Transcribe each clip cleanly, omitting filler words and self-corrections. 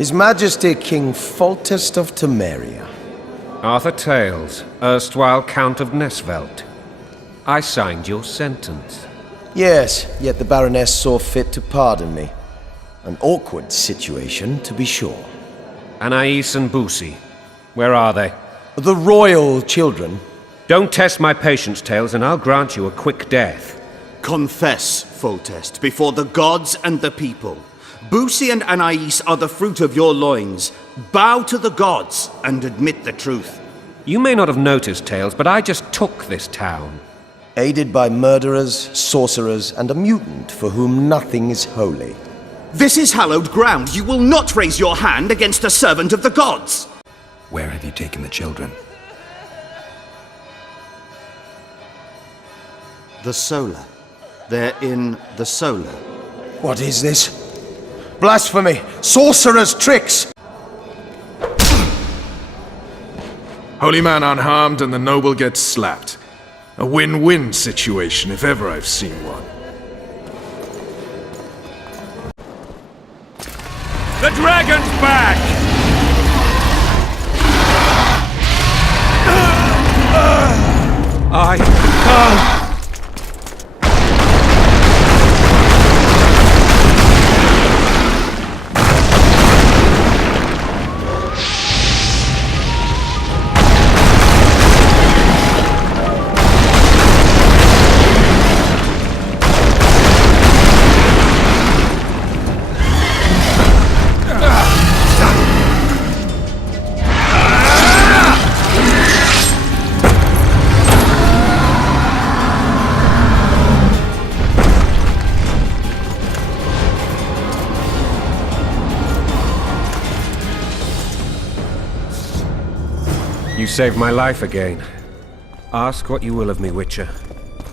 His Majesty King Foltest of Temeria. Arthur Tales, erstwhile Count of Nesvelt. I signed your sentence. Yes, yet the Baroness saw fit to pardon me. An awkward situation, to be sure. Anais and Busi, where are they? The royal children. Don't test my patience, Tales, and I'll grant you a quick death. Confess, Foltest, before the gods and the people. Busi and Anais are the fruit of your loins. Bow to the gods and admit the truth. You may not have noticed, Tales, but I just took this town. Aided by murderers, sorcerers, and a mutant for whom nothing is holy. This is hallowed ground. You will not raise your hand against a servant of the gods. Where have you taken the children? The Solar. They're in the Solar. What is this? Blasphemy! Sorcerer's tricks! Holy man unharmed and the noble gets slapped. A win-win situation, if ever I've seen one. The dragon's back! I can't! You saved my life again. Ask what you will of me, Witcher.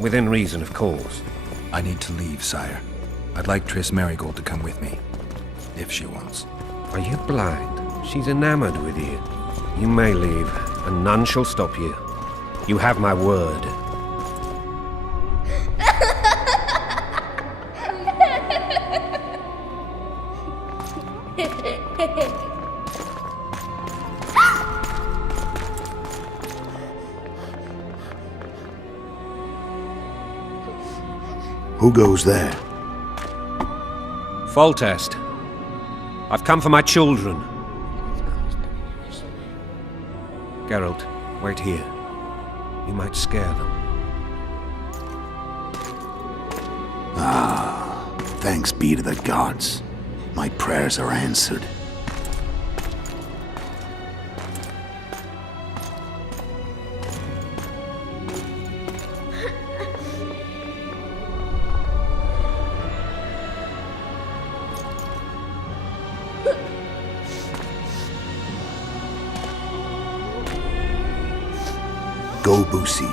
Within reason, of course. I need to leave, sire. I'd like Triss Merigold to come with me, if she wants. Are you blind? She's enamored with you. You may leave, and none shall stop you. You have my word. Who goes there? Foltest. I've come for my children. Geralt, wait here. You might scare them. Thanks be to the gods. My prayers are answered. Go, Busi.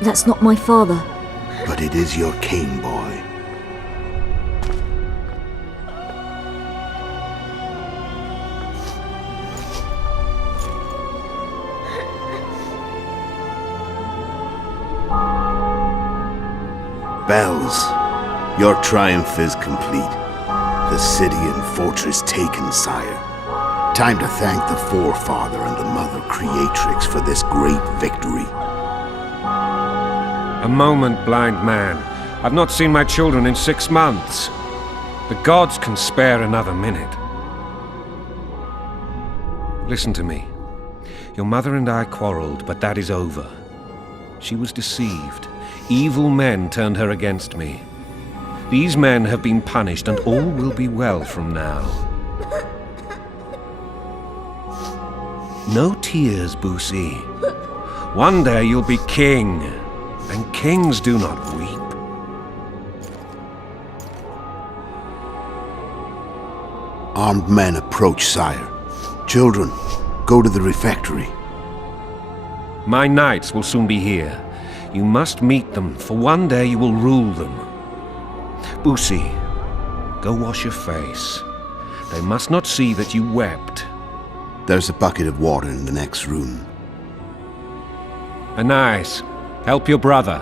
That's not my father. But it is your king, boy. Bells, your triumph is complete. The city and fortress taken, sire. Time to thank the Forefather and the Mother Creatrix for this great victory. A moment, blind man. I've not seen my children in 6 months. The gods can spare another minute. Listen to me. Your mother and I quarreled, but that is over. She was deceived. Evil men turned her against me. These men have been punished, and all will be well from now. No tears, Busi. One day you'll be king, and kings do not weep. Armed men approach, sire. Children, go to the refectory. My knights will soon be here. You must meet them, for one day you will rule them. Busi, go wash your face. They must not see that you wept. There's a bucket of water in the next room. Anais, help your brother.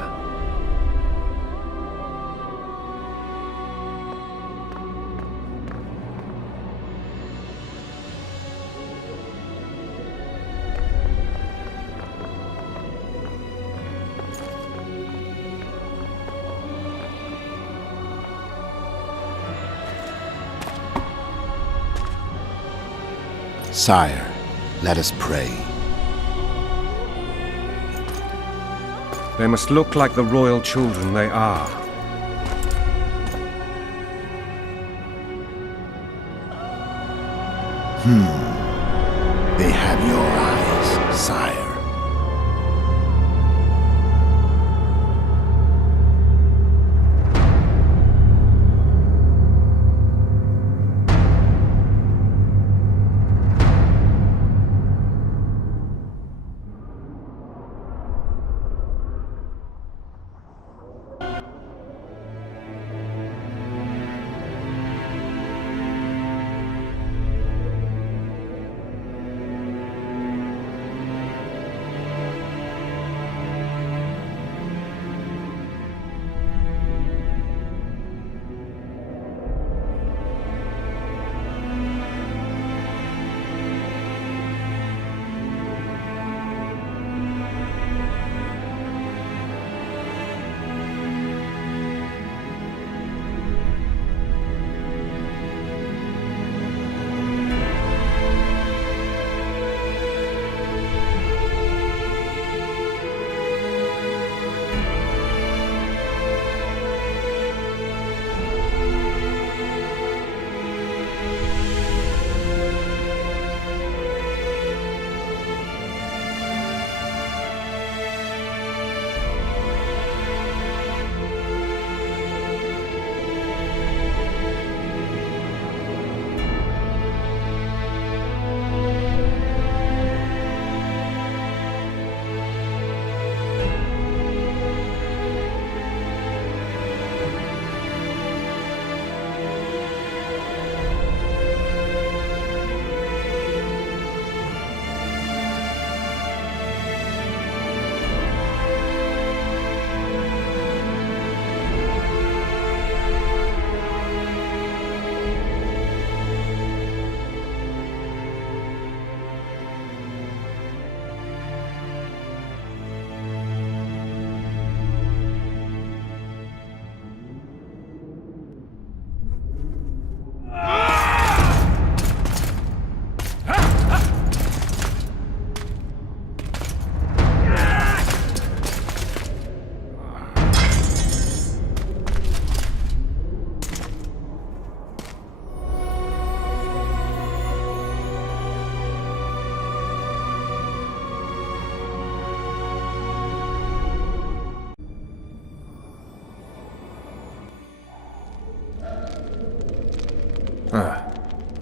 Sire, let us pray. They must look like the royal children they are. They have your eyes, sire.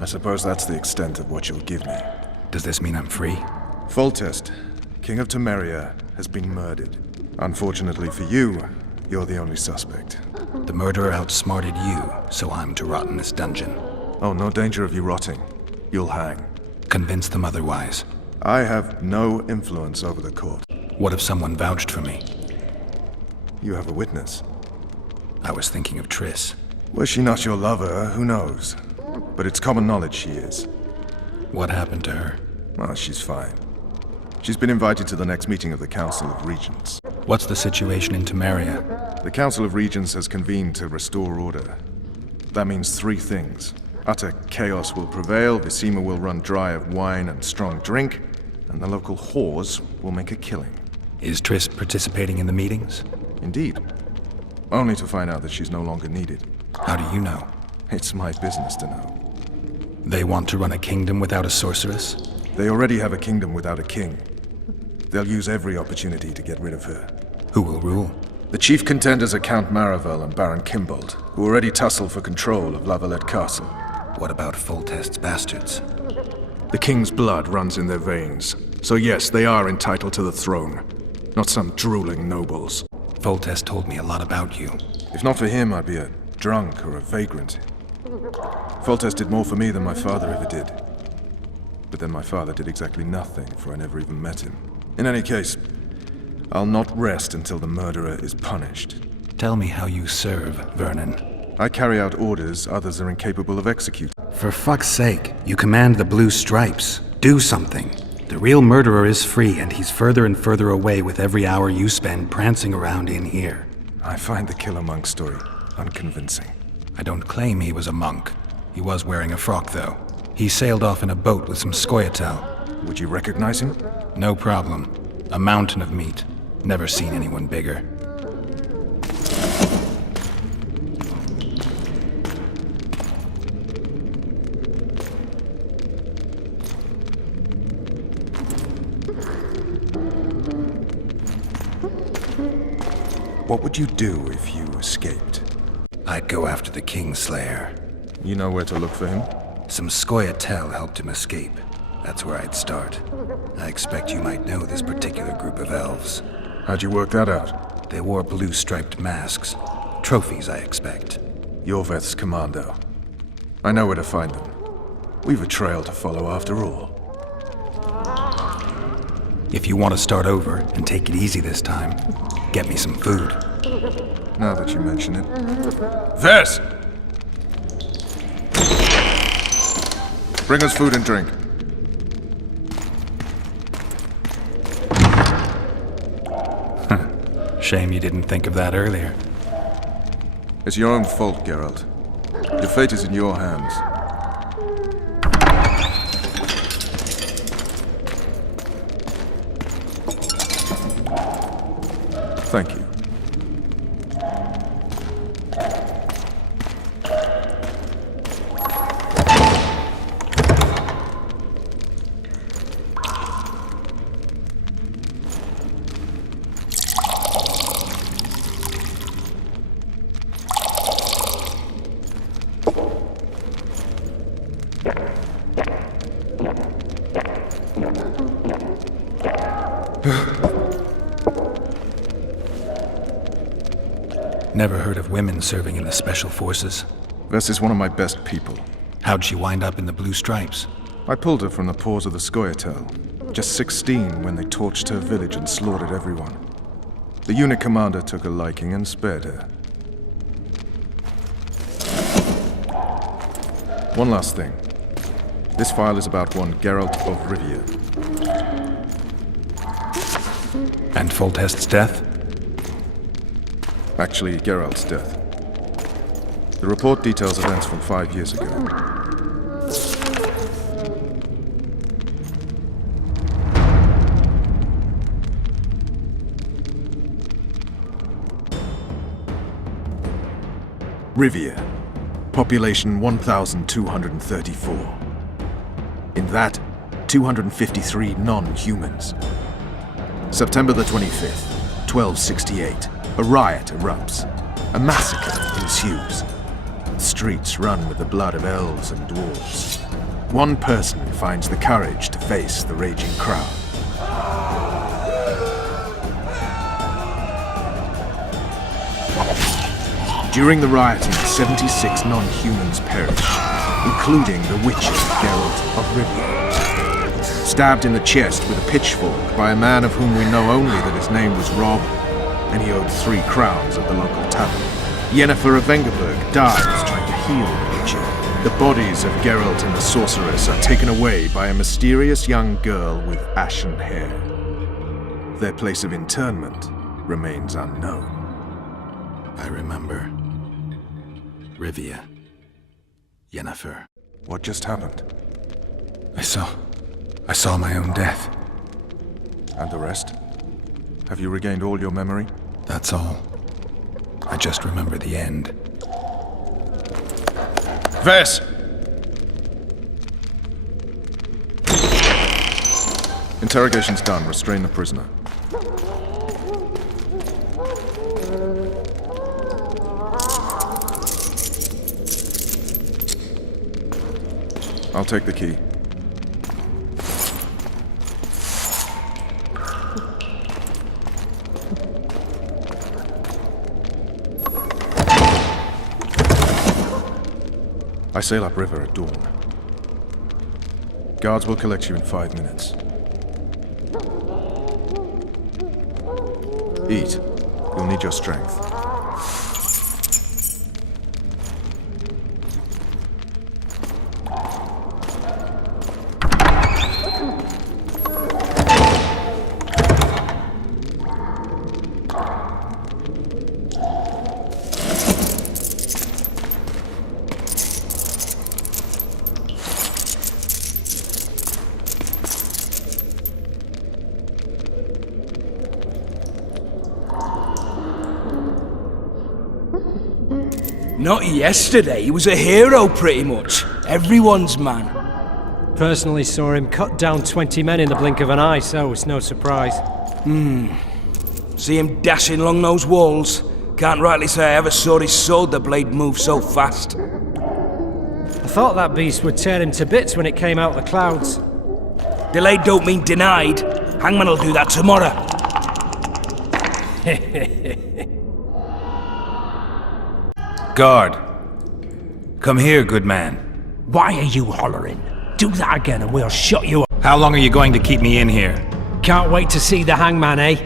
I suppose that's the extent of what you'll give me. Does this mean I'm free? Foltest, King of Temeria, has been murdered. Unfortunately for you, you're the only suspect. The murderer outsmarted you, so I'm to rot in this dungeon. Oh, no danger of you rotting. You'll hang. Convince them otherwise. I have no influence over the court. What if someone vouched for me? You have a witness. I was thinking of Triss. Was she not your lover, who knows? But it's common knowledge she is. What happened to her? Oh, she's fine. She's been invited to the next meeting of the Council of Regents. What's the situation in Temeria? The Council of Regents has convened to restore order. That means three things. Utter chaos will prevail, Visima will run dry of wine and strong drink, and the local whores will make a killing. Is Triss participating in the meetings? Indeed. Only to find out that she's no longer needed. How do you know? It's my business to know. They want to run a kingdom without a sorceress? They already have a kingdom without a king. They'll use every opportunity to get rid of her. Who will rule? The chief contenders are Count Maravel and Baron Kimbold, who already tussle for control of Lavalette Castle. What about Foltest's bastards? The king's blood runs in their veins, so yes, they are entitled to the throne. Not some drooling nobles. Foltest told me a lot about you. If not for him, I'd be a drunk or a vagrant. Foltest did more for me than my father ever did. But then my father did exactly nothing, for I never even met him. In any case, I'll not rest until the murderer is punished. Tell me how you serve, Vernon. I carry out orders others are incapable of executing. For fuck's sake, you command the Blue Stripes. Do something. The real murderer is free, and he's further and further away with every hour you spend prancing around in here. I find the Killer Monk story unconvincing. I don't claim he was a monk. He was wearing a frock, though. He sailed off in a boat with some Scoia'tael. Would you recognize him? No problem. A mountain of meat. Never seen anyone bigger. What would you do if you escaped? I'd go after the Kingslayer. You know where to look for him? Some Scoia'tael helped him escape. That's where I'd start. I expect you might know this particular group of elves. How'd you work that out? They wore blue-striped masks. Trophies, I expect. Yorveth's commando. I know where to find them. We've a trail to follow after all. If you want to start over and take it easy this time, get me some food. Now that you mention it. Vess! Bring us food and drink. Shame you didn't think of that earlier. It's your own fault, Geralt. Your fate is in your hands. Thank you. Never heard of women serving in the Special Forces. Vess is one of my best people. How'd she wind up in the Blue Stripes? I pulled her from the paws of the Scoia'tael. Just 16 when they torched her village and slaughtered everyone. The unit commander took a liking and spared her. One last thing. This file is about one Geralt of Rivia. And Foltest's death? Actually, Geralt's death. The report details events from 5 years ago. Rivia. Population 1,234. In that, 253 non-humans. September the 25th, 1268. A riot erupts. A massacre ensues. The streets run with the blood of elves and dwarves. One person finds the courage to face the raging crowd. During the rioting, 76 non-humans perish, including the witcher Geralt of Rivia. Stabbed in the chest with a pitchfork by a man of whom we know only that his name was Rob, and he owed 3 crowns at the local tavern. Yennefer of Vengerberg dies trying to heal the witcher. The bodies of Geralt and the sorceress are taken away by a mysterious young girl with ashen hair. Their place of internment remains unknown. I remember. Rivia. Yennefer. What just happened? I saw my own death. And the rest? Have you regained all your memory? That's all. I just remember the end. Vess! Interrogation's done. Restrain the prisoner. I'll take the key. I sail upriver at dawn. Guards will collect you in 5 minutes. Eat. You'll need your strength. Not yesterday. He was a hero, pretty much. Everyone's man. Personally saw him cut down 20 men in the blink of an eye, so it's no surprise. See him dashing along those walls. Can't rightly say I ever saw his sword the blade move so fast. I thought that beast would tear him to bits when it came out of the clouds. Delayed don't mean denied. Hangman will do that tomorrow. Guard. Come here, good man. Why are you hollering? Do that again and we'll shut you up. How long are you going to keep me in here? Can't wait to see the hangman, eh?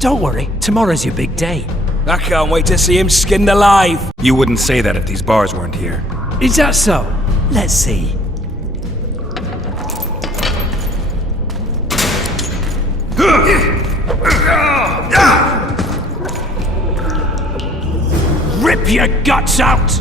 Don't worry, tomorrow's your big day. I can't wait to see him skinned alive. You wouldn't say that if these bars weren't here. Is that so? Let's see. Rip your guts out!